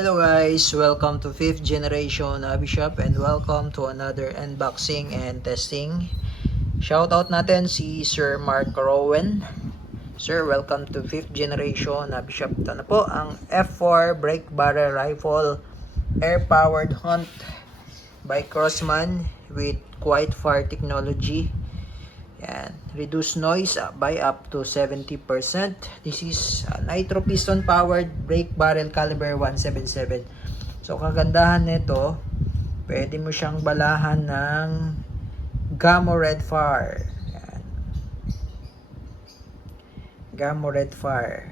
Hello guys, welcome to 5th generation Bishop and welcome to another unboxing and testing. Shoutout natin si Sir Mark Rowan. Sir, welcome to 5th generation Bishop. Ito na po ang F4 Break Barrel Rifle Air-Powered Hunt by Crossman with Quiet Fire Technology. Yan. Reduce noise by up to 70%. This is nitro piston powered brake barrel caliber 177. So kagandahan nito, pwede mo siyang balahan ng Gamo Red Fire. Yan. Gamo Red Fire.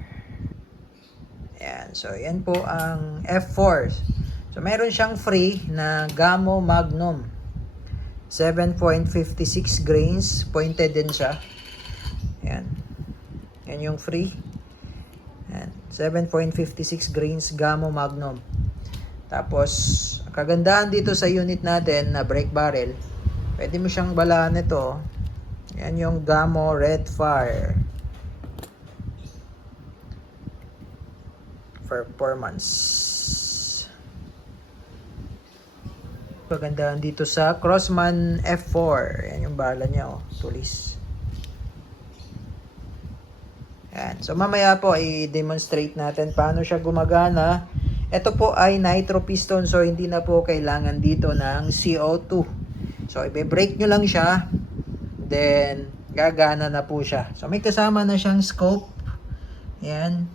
Yan. So yan po ang F4. So meron siyang free na Gamo Magnum. 7.56 grains, pointed din siya. Yan. Yan yung free. Yan. 7.56 grains Gamo Magnum. Tapos, kagandahan dito sa unit natin na brake barrel, pwede mo siyang balaan ito. Yan yung Gamo Red Fire. For performance. Pagandaan dito sa Crossman F4. Yan yung bala niya, oh, tulis. Yan. So mamaya po i-demonstrate natin paano siya gumagana. Ito po ay nitro piston, so hindi na po kailangan dito ng CO2. So i-brake nyo lang siya, then gagana na po siya. So may kasama na siyang scope. Yan.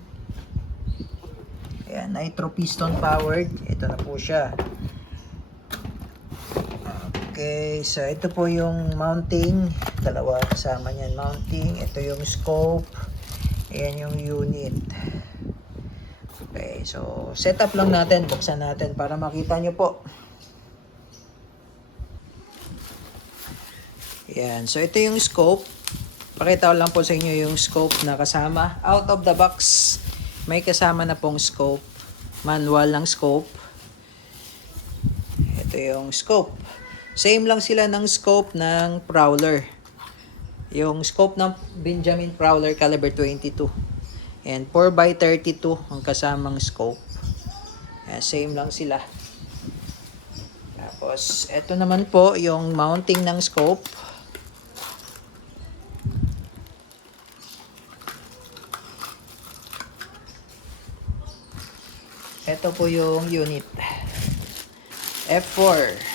Yan, nitro piston powered. Ito na po siya. Okay, so ito po yung mounting. Dalawa kasama niyan, mounting. Ito yung scope. Ayan yung unit. Okay, so setup lang natin. Buksan natin para makita nyo po. Ayan, so ito yung scope. Pakita ko lang po sa inyo yung scope na kasama. Out of the box, may kasama na pong scope. Manual ng scope. Ito yung scope. Same lang sila ng scope ng Prowler. Yung scope ng Benjamin Prowler caliber 22. And 4x32 ang kasamang scope. Same lang sila. Tapos, ito naman po yung mounting ng scope. Ito po yung unit. F4.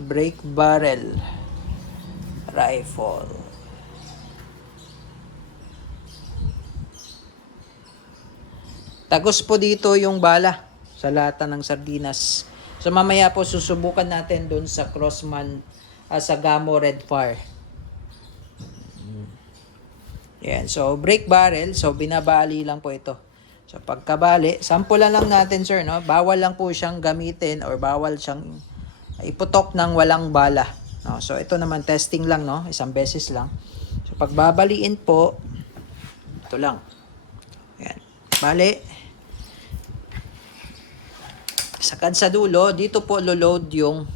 Brake barrel rifle. Tagos po dito yung bala sa lata ng sardinas. So mamaya po susubukan natin doon sa Crossman sa Gamo Red Fire. Yan. So brake barrel, so binabali lang po ito. So pagkabali, sampulan lang natin sir, no? Bawal lang po siyang gamitin or bawal siyang iputok ng walang bala. No? So ito naman testing lang, no? Isang beses lang. So pagbabaliin po, ito lang. Yan. Bali. Sakad sa dulo, dito po lo-load yung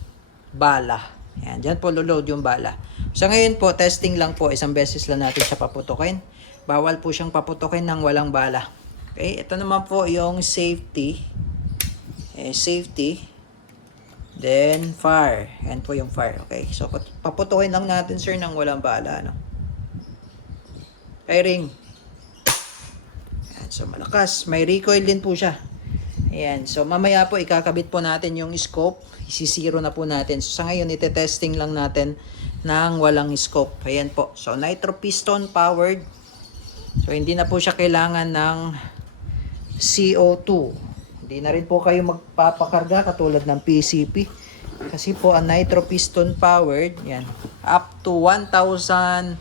bala. Yan, diyan po lo-load yung bala. So ngayon po, testing lang po. Isang beses lang natin siya paputokin. Bawal po siyang paputokin ng walang bala. Okay, ito naman po yung safety. Safety. Then, fire. Yan po yung fire. Okay. So, paputukin lang natin, sir, ng walang bala. No? Firing. Yan. So, malakas. May recoil din po siya. Ayan. So, mamaya po, ikakabit po natin yung scope. Isisiro na po natin. So, sa ngayon, ite-testing lang natin ng walang scope. Ayan po. So, nitro piston powered. So, hindi na po siya kailangan ng CO2. Hindi na rin po kayo magpapakarga katulad ng PCP. Kasi po ang nitro piston powered, yan, up to 1,200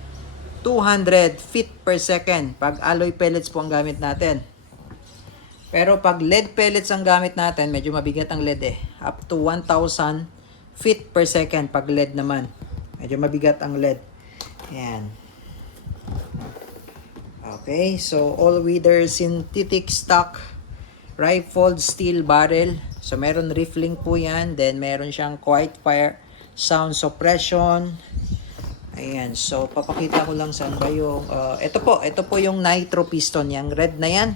feet per second pag alloy pellets po ang gamit natin. Pero pag lead pellets ang gamit natin, medyo mabigat ang lead eh. Up to 1,000 feet per second pag lead naman. Medyo mabigat ang lead. Yan. Okay, so all-weather synthetic stock rifled steel barrel. So meron rifling po yan. Then meron siyang quiet fire sound suppression. Ayan, so papakita ko lang saan ba yung, ito po yung nitro piston, yung red na yan.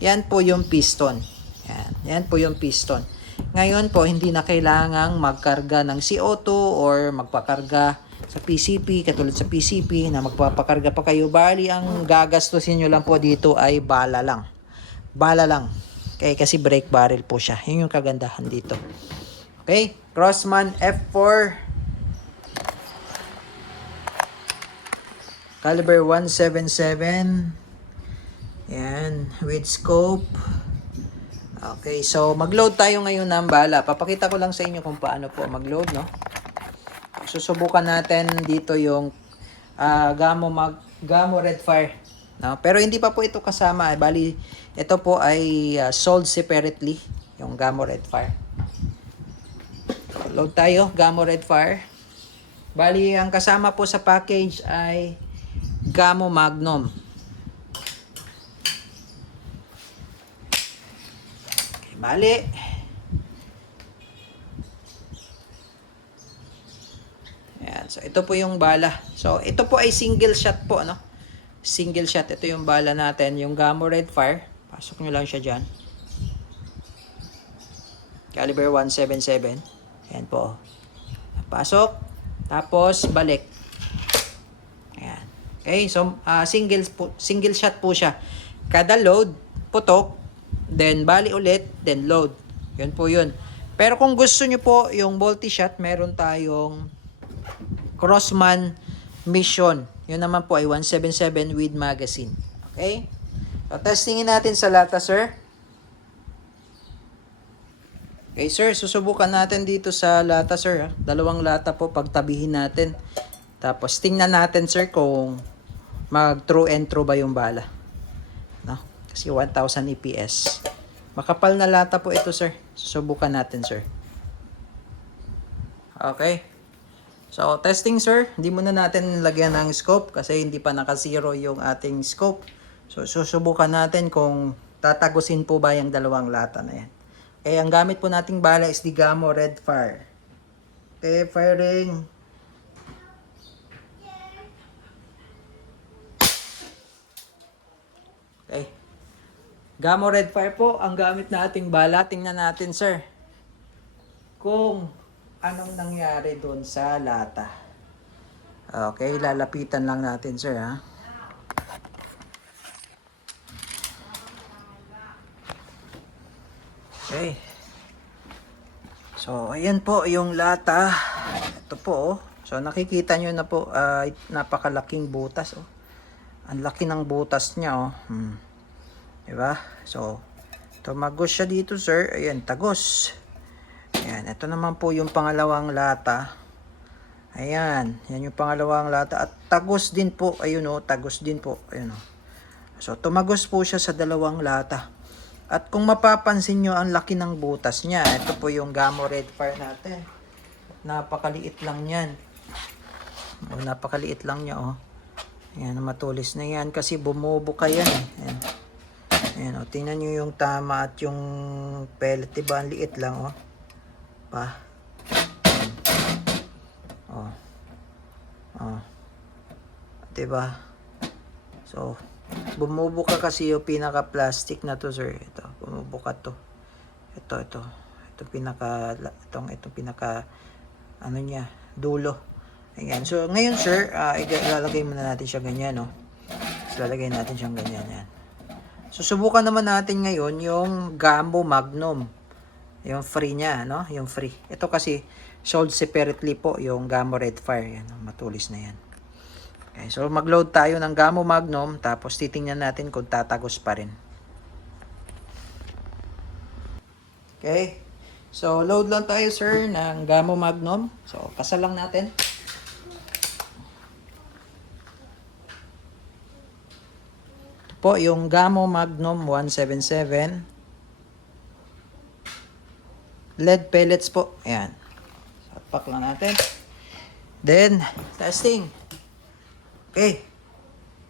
Yan po yung piston. Yan po yung piston. Ngayon po, hindi na kailangang magkarga ng CO2 or magpakarga sa PCP, katulad sa PCP na magpapakarga pa kayo. Bali, ang gagastusin nyo lang po dito ay bala lang. Bala lang. Okay, kasi brake barrel po siya. Yun yung kagandahan dito. Okay, Crossman F4. Caliber 177. Yan, with scope. Okay, so mag-load tayo ngayon ng bala. Papakita ko lang sa inyo kung paano po mag-load, no? Susubukan natin dito yung Gamo Red Fire, no? Pero hindi pa po ito kasama, bali ito po ay sold separately, yung Gamo Red Fire. Load tayo, Gamo Red Fire. Bali ang kasama po sa package ay Gamo Magnum. Okay, bali Ayan, so ito po yung bala. So ito po ay single shot po, no? Single shot. Ito yung bala natin, yung Gamo Red Fire. Pasok nyo lang siya dyan. Caliber 177. Ayan po. Pasok. Tapos balik. Ayan. Okay, so single shot po siya. Kada load, putok, then bali ulit, then load. Yun po yun. Pero kung gusto nyo po yung multi-shot, meron tayong Crossman Mission. Yun naman po ay 177 with magazine. Okay? So, testingin natin sa lata, sir. Okay, sir. Susubukan natin dito sa lata, sir. Ha? Dalawang lata po, pagtabihin natin. Tapos, tingnan natin, sir, kung mag-true and true ba yung bala. No? Kasi 1,000 EPS. Makapal na lata po ito, sir. Susubukan natin, sir. Okay. So, testing, sir. Hindi muna natin lagyan ng scope kasi hindi pa naka-zero yung ating scope. So, susubukan natin kung tatagusin po ba yung dalawang lata na yan. Okay, ang gamit po nating bala is the Gamo Red Fire. Okay, firing. Okay. Gamo Red Fire po ang gamit nating bala. Tingnan natin, sir, kung anong nangyari doon sa lata. Okay, lalapitan lang natin, sir, ha. Okay. So, ayan po yung lata. Ito po, oh. So, nakikita nyo na po, napakalaking butas, oh. Ang laki ng butas niya, oh. Diba? So, tumagos siya dito, sir. Ayan, tagos. Ayan, ito naman po yung pangalawang lata. Ayan, yan yung pangalawang lata. At tagos din po, ayun o, tagos din po. Ayun o. So, tumagos po siya sa dalawang lata. At kung mapapansin nyo, ang laki ng butas niya. Ito po yung Gamo Red Fire natin. Napakaliit lang yan. O, napakaliit lang niya, o. Ayan, matulis na yan kasi bumubuka yan. Ayan. Ayan, o, tingnan nyo yung tama at yung pellet. Diba, ang liit lang, o. Pa. Oh. Oh. Diba? So, bumubuka kasi yung pinaka-plastic na to, sir. Ito, bumubuka to. Ito. Ito pinaka, ano niya, dulo. Ayan. So, ngayon, sir, ilalagay muna natin siya ganyan, no? So, lalagay natin siyang ganyan, yan. So, subukan naman natin ngayon yung Gamo Magnum. Yung free niya, no? Yung free. Ito kasi sold separately po yung Gamo Red Fire. Yan, matulis na yan. Okay, so mag-load tayo ng Gamo Magnum tapos titingnan natin kung tatagos pa rin. Okay. So load lang tayo, sir, ng Gamo Magnum. So kasal lang natin. Ito po yung Gamo Magnum 177. Lead pellets po. Ayan. So, pack lang natin. Then, testing. Okay.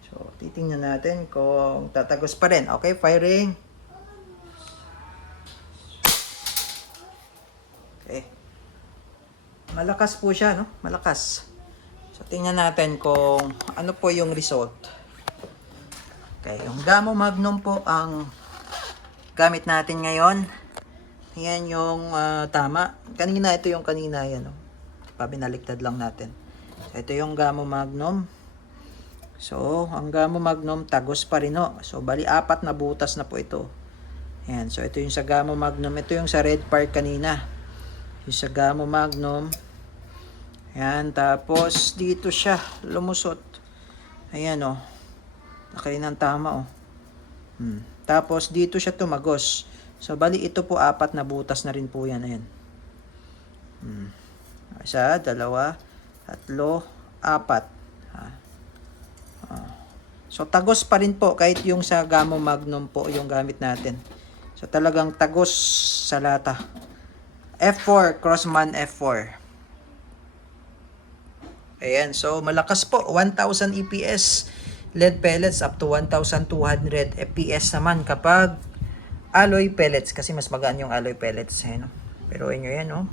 So, titingnan natin kung tatagos pa rin. Okay, firing. Okay. Malakas po siya, no? Malakas. So, tingnan natin kung ano po yung result. Okay, yung Gamo Magnum po ang gamit natin ngayon. Yan yung tama. Kanina, ito yung kanina. Yan, oh. Pabinaliktad lang natin. So, ito yung Gamo Magnum. So, ang Gamo Magnum, tagos pa rin, oh. So, bali, 4 na butas na po ito. Yan. So, ito yung sa Gamo Magnum. Ito yung sa Red Park kanina. Yung sa Gamo Magnum. Yan. Tapos, dito siya lumusot. Ayan, oh. Nakain ng tama, oh. Tapos, dito siya tumagos. So, bali, ito po 4 na butas na rin po yan. Ayan. 1, 2, 3, 4. So, tagos pa rin po kahit yung sa Gamo Magnum po yung gamit natin. So, talagang tagos sa lata. F4, Crossman F4. Ayan, so malakas po. 1,000 EPS lead pellets up to 1,200 FPS naman kapag alloy pellets. Kasi mas magaan yung alloy pellets. Ayan, pero nyo yan, oh.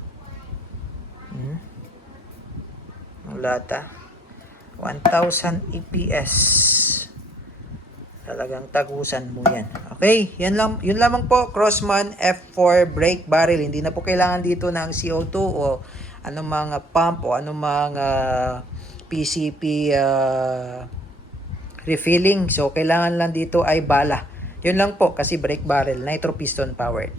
Ang lata. 1,000 EPS. Talagang tagusan mo yan. Okay, yun lamang po. Crossman F4 brake barrel. Hindi na po kailangan dito ng CO2 o anong mga pump o anong mga PCP refilling. So, kailangan lang dito ay bala. Yun lang po kasi brake barrel, nitro piston powered.